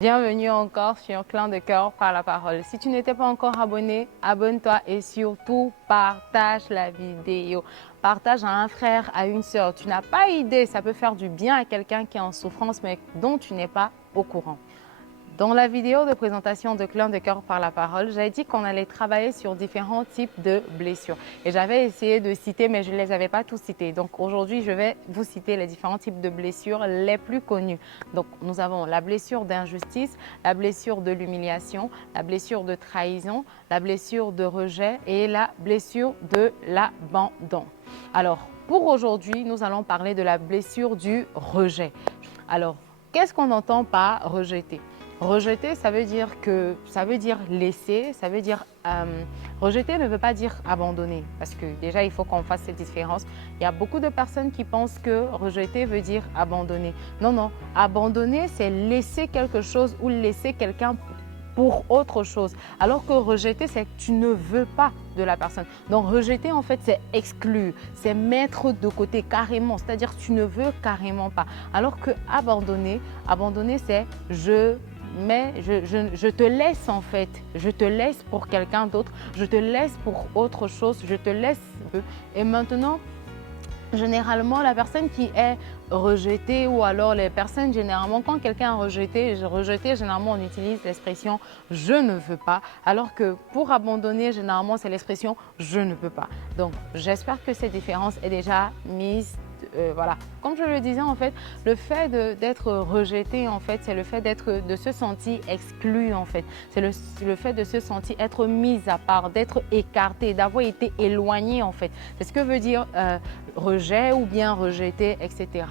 Bienvenue encore sur Clan de cœur par la parole. Si tu n'étais pas encore abonné, abonne-toi et surtout partage la vidéo. Partage à un frère, à une sœur. Tu n'as pas idée, ça peut faire du bien à quelqu'un qui est en souffrance mais dont tu n'es pas au courant. Dans la vidéo de présentation de Clan de cœur par la parole, j'avais dit qu'on allait travailler sur différents types de blessures. Et j'avais essayé de citer, mais je ne les avais pas tous cités. Donc aujourd'hui, je vais vous citer les différents types de blessures les plus connues. Donc nous avons la blessure d'injustice, la blessure de l'humiliation, la blessure de trahison, la blessure de rejet et la blessure de l'abandon. Alors pour aujourd'hui, nous allons parler de la blessure du rejet. Alors, qu'est-ce qu'on entend par rejeter ? Rejeter, ça veut dire laisser, ça veut dire rejeter ne veut pas dire abandonner parce que déjà il faut qu'on fasse cette différence. Il y a beaucoup de personnes qui pensent que rejeter veut dire abandonner. Non, non, abandonner c'est laisser quelque chose ou laisser quelqu'un pour autre chose. Alors que rejeter, c'est que tu ne veux pas de la personne. Donc rejeter, en fait, c'est exclure, c'est mettre de côté carrément, c'est-à-dire tu ne veux carrément pas. Alors que abandonner, c'est je te laisse en fait, je te laisse pour quelqu'un d'autre, je te laisse pour autre chose, je te laisse. Et maintenant, généralement, la personne qui est rejetée ou alors les personnes, généralement, quand quelqu'un est rejeté, généralement, on utilise l'expression « je ne veux pas », alors que pour abandonner, généralement, c'est l'expression « je ne peux pas ». Donc, j'espère que cette différence est déjà mise. Voilà. Comme je le disais, en fait, le fait d'être rejeté, en fait, c'est le fait de se sentir exclu, en fait. C'est le fait de se sentir être mis à part, d'être écarté, d'avoir été éloigné, en fait. C'est ce que veut dire rejet ou bien rejeté, etc.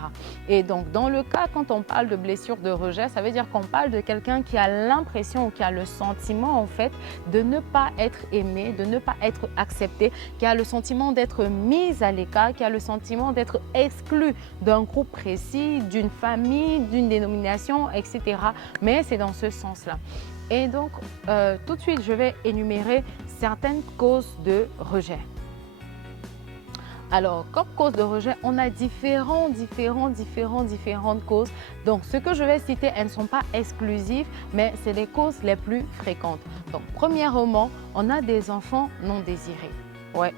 Et donc, dans le cas, quand on parle de blessure de rejet, ça veut dire qu'on parle de quelqu'un qui a l'impression ou qui a le sentiment, en fait, de ne pas être aimé, de ne pas être accepté, qui a le sentiment d'être mis à l'écart, qui a le sentiment d'être exclu d'un groupe précis, d'une famille, d'une dénomination, etc. Mais c'est dans ce sens-là. Et donc, tout de suite, je vais énumérer certaines causes de rejet. Alors, comme cause de rejet, on a différentes causes. Donc, ce que je vais citer, elles ne sont pas exclusives, mais c'est les causes les plus fréquentes. Donc, premièrement, on a des enfants non désirés. Ouais.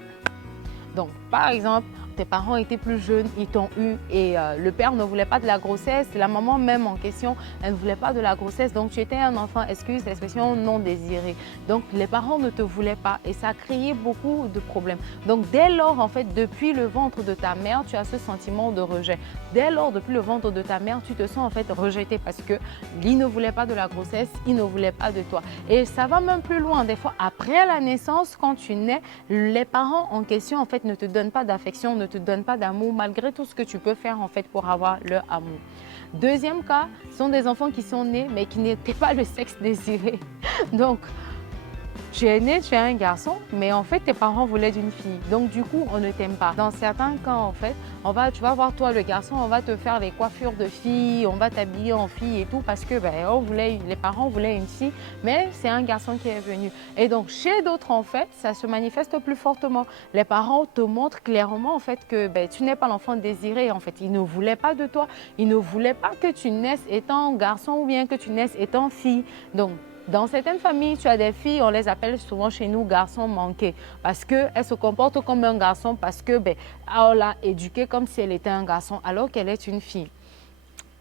Donc, par exemple, tes parents étaient plus jeunes, ils t'ont eu et le père ne voulait pas de la grossesse, la maman même en question, elle ne voulait pas de la grossesse, donc tu étais un enfant, excuse l'expression, non désiré. Donc les parents ne te voulaient pas et ça a créé beaucoup de problèmes. Donc dès lors, en fait, depuis le ventre de ta mère, tu as ce sentiment de rejet. Dès lors, depuis le ventre de ta mère, tu te sens en fait rejeté parce que il ne voulait pas de la grossesse, il ne voulait pas de toi. Et ça va même plus loin. Des fois, après la naissance, quand tu nais, les parents en question, en fait, ne te donnent pas d'affection, ne te donne pas d'amour malgré tout ce que tu peux faire en fait pour avoir leur amour. Deuxième cas, sont des enfants qui sont nés mais qui n'étaient pas le sexe désiré. Donc, tu es né, tu es un garçon, mais en fait, tes parents voulaient d'une fille. Donc, du coup, on ne t'aime pas. Dans certains cas, en fait, tu vas voir toi, le garçon, on va te faire les coiffures de fille, on va t'habiller en fille et tout parce que les parents voulaient une fille, mais c'est un garçon qui est venu. Et donc, chez d'autres, en fait, ça se manifeste plus fortement. Les parents te montrent clairement, en fait, que tu n'es pas l'enfant désiré. En fait, ils ne voulaient pas de toi. Ils ne voulaient pas que tu naisses étant garçon ou bien que tu naisses étant fille. Donc, dans certaines familles, tu as des filles, on les appelle souvent chez nous garçons manqués parce qu'elles se comportent comme un garçon parce que on l'a éduquée comme si elle était un garçon alors qu'elle est une fille.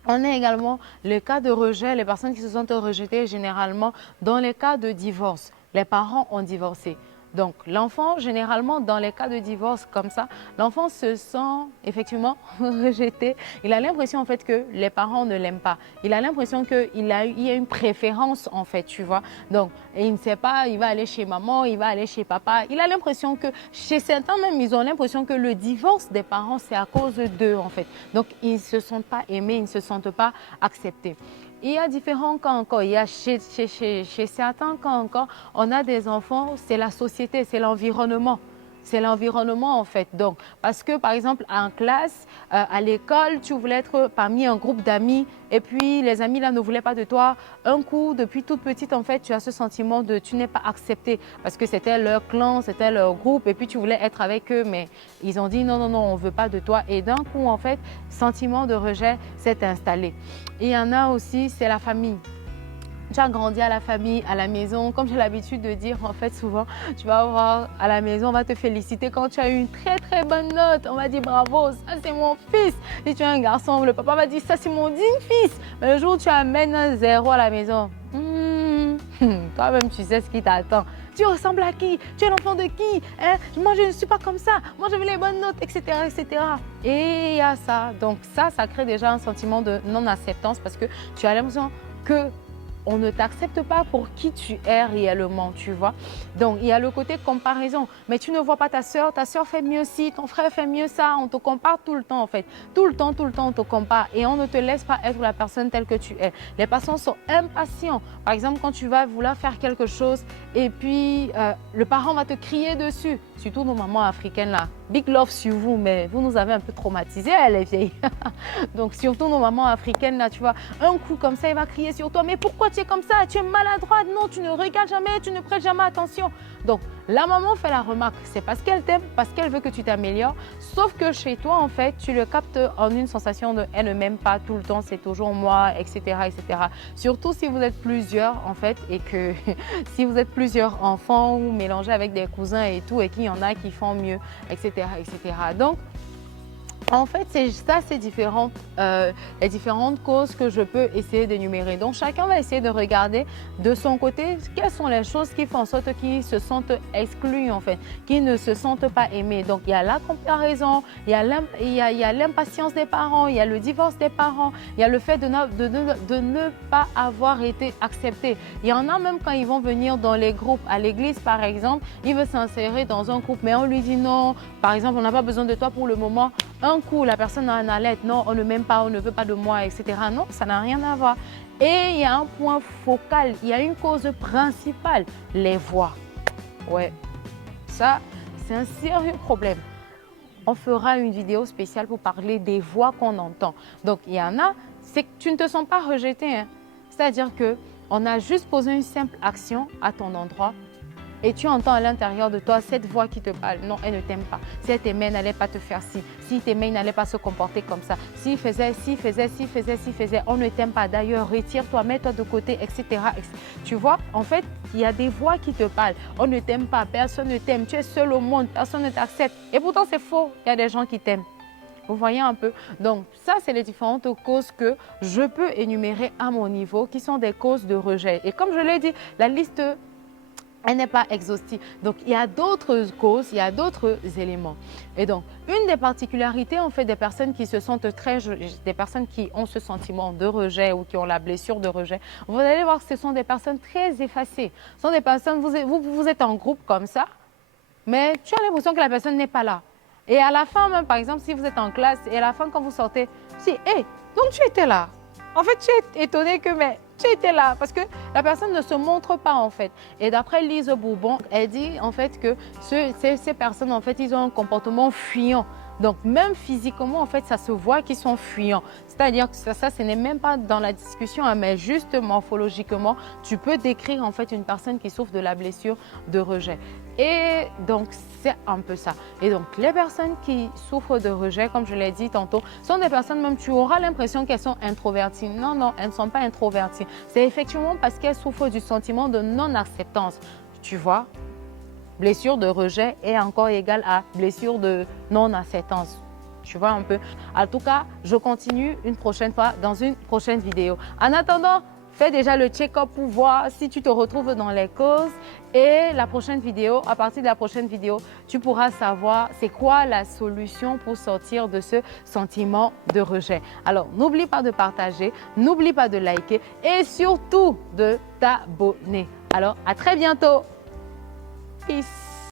On a également le cas de rejet, les personnes qui se sentent rejetées généralement dans les cas de divorce. Les parents ont divorcé. Donc, l'enfant, généralement, dans les cas de divorce comme ça, l'enfant se sent effectivement rejeté. Il a l'impression en fait que les parents ne l'aiment pas. Il a l'impression qu'il y a une préférence en fait, tu vois. Donc, il ne sait pas, il va aller chez maman, il va aller chez papa. Il a l'impression que, chez certains même, ils ont l'impression que le divorce des parents, c'est à cause d'eux en fait. Donc, ils ne se sentent pas aimés, ils ne se sentent pas acceptés. Il y a différents cas encore. Il y a chez certains cas encore, on a des enfants, c'est la société, c'est l'environnement. C'est l'environnement en fait. Donc, parce que par exemple en classe, à l'école, tu voulais être parmi un groupe d'amis et puis les amis là ne voulaient pas de toi. Un coup, depuis toute petite en fait, tu as ce sentiment de tu n'es pas accepté parce que c'était leur clan, c'était leur groupe et puis tu voulais être avec eux mais ils ont dit non, non, non, on ne veut pas de toi. Et d'un coup en fait, sentiment de rejet s'est installé. Et il y en a aussi, c'est la famille. tu as grandi à la famille, à la maison. Comme j'ai l'habitude de dire, en fait, souvent, tu vas voir à la maison, on va te féliciter quand tu as eu une très, très bonne note. On va dire bravo, ça c'est mon fils. Si tu es un garçon, le papa va dire, ça c'est mon digne fils. Mais le jour où tu amènes un 0 à la maison, toi-même, tu sais ce qui t'attend. Tu ressembles à qui? Tu es l'enfant de qui? Hein? Moi, je ne suis pas comme ça. Moi, je veux les bonnes notes, etc., etc. Et il y a ça. Donc ça crée déjà un sentiment de non-acceptance parce que tu as l'impression que on ne t'accepte pas pour qui tu es réellement, tu vois. Donc, il y a le côté comparaison. Mais tu ne vois pas ta soeur fait mieux ci, ton frère fait mieux ça. On te compare tout le temps, en fait. Tout le temps, on te compare. Et on ne te laisse pas être la personne telle que tu es. Les personnes sont impatients. Par exemple, quand tu vas vouloir faire quelque chose et puis le parent va te crier dessus. Surtout nos mamans africaines, là. Big love sur vous, mais vous nous avez un peu traumatisés, les vieilles. Donc, surtout nos mamans africaines, là, tu vois, un coup comme ça, il va crier sur toi. Mais pourquoi tu es comme ça? Tu es maladroite. Non, tu ne regardes jamais, tu ne prêtes jamais attention. Donc, la maman fait la remarque. C'est parce qu'elle t'aime, parce qu'elle veut que tu t'améliores. Sauf que chez toi, en fait, tu le captes en une sensation de « elle ne m'aime pas tout le temps, c'est toujours moi, etc. etc. » Surtout si vous êtes plusieurs, en fait, et que si vous êtes plusieurs enfants ou mélangés avec des cousins et tout, et qu'il y en a qui font mieux, etc. etc. Donc, en fait, c'est ça, c'est les différentes causes que je peux essayer d'énumérer. Donc, chacun va essayer de regarder de son côté quelles sont les choses qui font en sorte qu'ils se sentent exclus, en fait, qu'ils ne se sentent pas aimés. Donc, il y a la comparaison, il y a l'impatience des parents, il y a le divorce des parents, il y a le fait de ne pas avoir été accepté. Il y en a même quand ils vont venir dans les groupes, à l'église, par exemple, il veut s'insérer dans un groupe, mais on lui dit non, par exemple, on n'a pas besoin de toi pour le moment. Un coup, la personne a un alerte, non, on ne m'aime pas, on ne veut pas de moi, etc. Non, ça n'a rien à voir. Et il y a un point focal, il y a une cause principale, les voix. Ouais, ça, c'est un sérieux problème. On fera une vidéo spéciale pour parler des voix qu'on entend. Donc, il y en a, c'est que tu ne te sens pas rejeté. Hein. C'est-à-dire qu'on a juste posé une simple action à ton endroit. Et tu entends à l'intérieur de toi cette voix qui te parle. Non, elle ne t'aime pas. Si elle t'aimait, elle n'allait pas te faire ci. S'il t'aimait, il n'allait pas se comporter comme ça. S'il faisait, on ne t'aime pas. D'ailleurs, retire-toi, mets-toi de côté, etc., etc. Tu vois, en fait, il y a des voix qui te parlent. On ne t'aime pas, personne ne t'aime. Tu es seul au monde, personne ne t'accepte. Et pourtant, c'est faux. Il y a des gens qui t'aiment. Vous voyez un peu? Donc, ça, c'est les différentes causes que je peux énumérer à mon niveau, qui sont des causes de rejet. Et comme je l'ai dit, la liste, elle n'est pas exhaustive. Donc, il y a d'autres causes, il y a d'autres éléments. Et donc, une des particularités, en fait, des personnes qui se sentent des personnes qui ont ce sentiment de rejet ou qui ont la blessure de rejet, vous allez voir que ce sont des personnes très effacées. Ce sont des personnes, vous êtes en groupe comme ça, mais tu as l'impression que la personne n'est pas là. Et à la fin, même, par exemple, si vous êtes en classe et à la fin, quand vous sortez, tu dis, hé, donc tu étais là. En fait, tu es étonné que, mais tu étais là parce que la personne ne se montre pas, en fait. Et d'après Lise Bourbon, elle dit, en fait, que ces personnes, en fait, ils ont un comportement fuyant. Donc, même physiquement, en fait, ça se voit qu'ils sont fuyants. C'est-à-dire que ça, ce n'est même pas dans la discussion, hein, mais juste morphologiquement, tu peux décrire, en fait, une personne qui souffre de la blessure de rejet. Et donc, c'est un peu ça. Et donc, les personnes qui souffrent de rejet, comme je l'ai dit tantôt, sont des personnes, même tu auras l'impression qu'elles sont introverties. Non, non, elles ne sont pas introverties. C'est effectivement parce qu'elles souffrent du sentiment de non-acceptance. Tu vois, blessure de rejet est encore égale à blessure de non-acceptance. Tu vois un peu. En tout cas, je continue une prochaine fois dans une prochaine vidéo. En attendant, fais déjà le check-up pour voir si tu te retrouves dans les causes. Et la prochaine vidéo, à partir de la prochaine vidéo, tu pourras savoir c'est quoi la solution pour sortir de ce sentiment de rejet. Alors, n'oublie pas de partager, n'oublie pas de liker et surtout de t'abonner. Alors, à très bientôt. Peace.